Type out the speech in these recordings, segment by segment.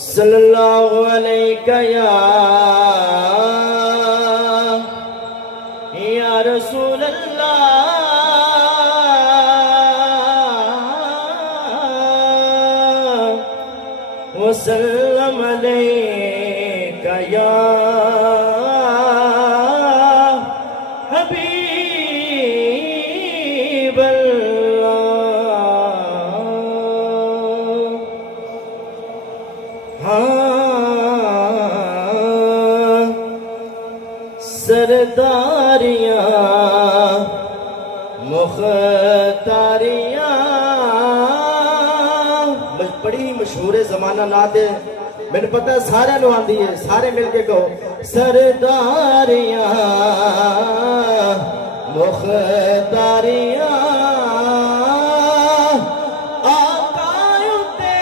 सल्लल्लाहु अलैहि या रसूल अल्लाह वसल्लम अलैका या हबीब अल्लाह। हाँ सरदारियाँ मुख्तारियाँ बड़ी मशहूर जमाना नात है, मैंने पता है सारे नु आंदी है, सारे मिलके कहो सरदारियाँ मुख्तारियाँ आकायों ते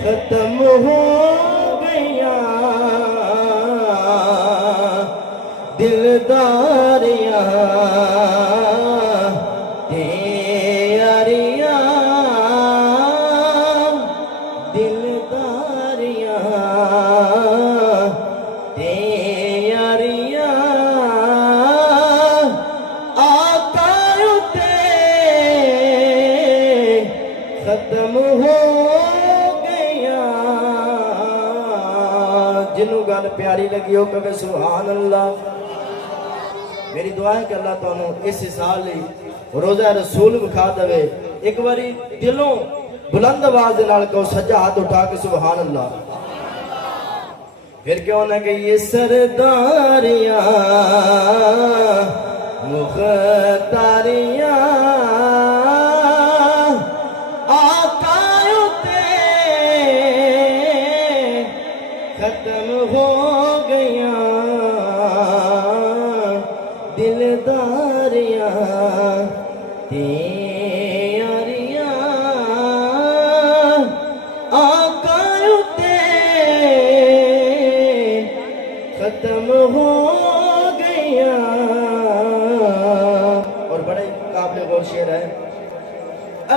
खत्म हो गया दिलदारियाँ खत्म हो गया। जिन्हों गल प्यारी लगी हो कहे सुभान अल्लाह। मेरी दुआ है कि अल्लाह तुहानू इस साल रोज़ा रसूल विखा दे। एक बारी दिलों बुलंद आवाज दे नाल कहो, सज्जा हाथ उठा के सुभान अल्लाह। फिर क्यों ना कि ये सरदारियाँ मुख्तारियाँ खत्म हो गया दिलदारियाँ तेरियाँ आकायों ते खत्म हो गया। और बड़े काबिल गौर शेर है।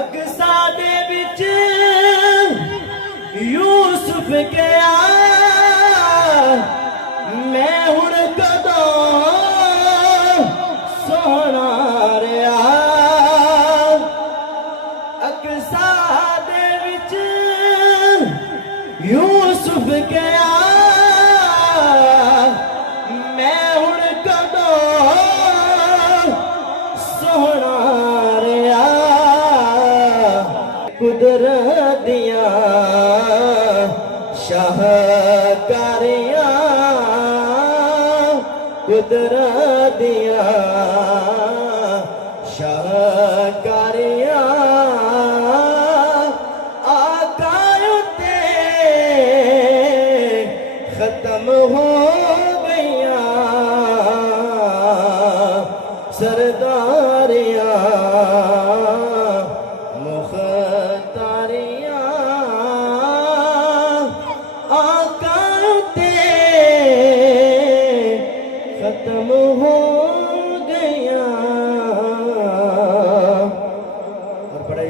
अक्सा दे विच यूसुफ के मैं हुण कदों सोना रहा। अक्सा दे विच यूसुफ के मैं हुण कदों सोना रहा। कुदरत दियां शाहकारियाँ कुदरत दियां शाहकारियाँ आकायों ते खत्म हो गया सरदारियाँ मुख्तारियाँ आकायों ते खत्म हो गया। और बड़े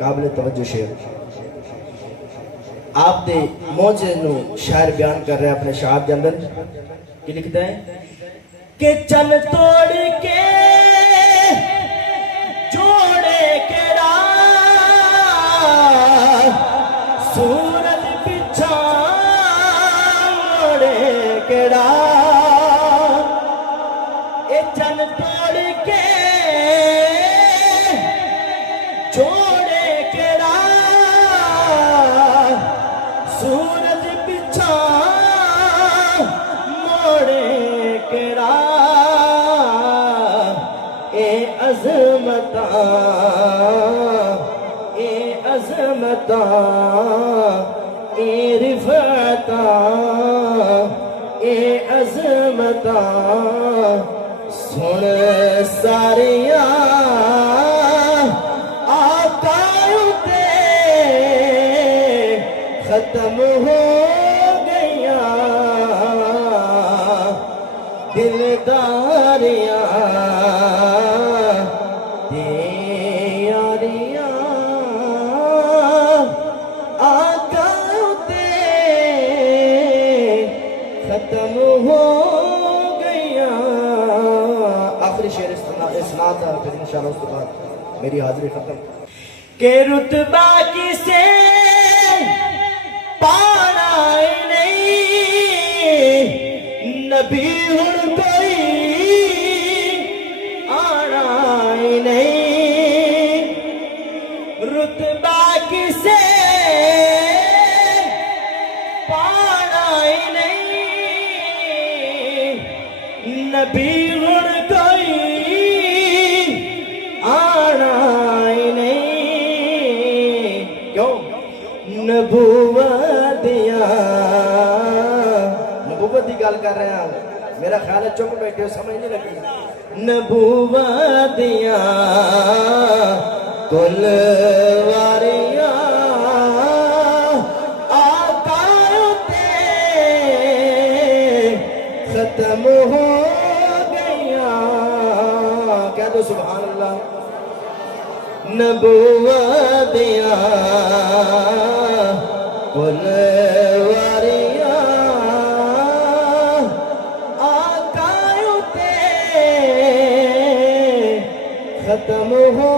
काबिल तवज्जो शेर आप दे मौजे नु शायर बयान कर रहे अपने शायर के अंदर कि लिखता है कि चल तोड़ के जोड़े के सूरज पिछा मोड़े केड़ा चन तोड़ के छोड़े केड़ा सूरज पिछा मोड़े केड़ा ए अजमता ए रिफता ए अजमता सुन सारियाँ आकायों ते खत्म हो गया दिलदारियाँ तेरियाँ मेरी हाजिरी खत्म। के रुतबा किसे पाना नहीं, नबी हुण कोई आना नहीं। रुतबा किसे पाना नहीं, नबी हुण कोई आना नहीं। क्यों? नबूवत की गल कर रहे हैं, मेरा ख्याल है चुप बैठे हो, समझ नहीं लगी। नबूवत कुलवारियां आका ते खत्म हो गया। कह दो सुभान अल्लाह। नबूवत कुलवारियां आका ते खत्म हो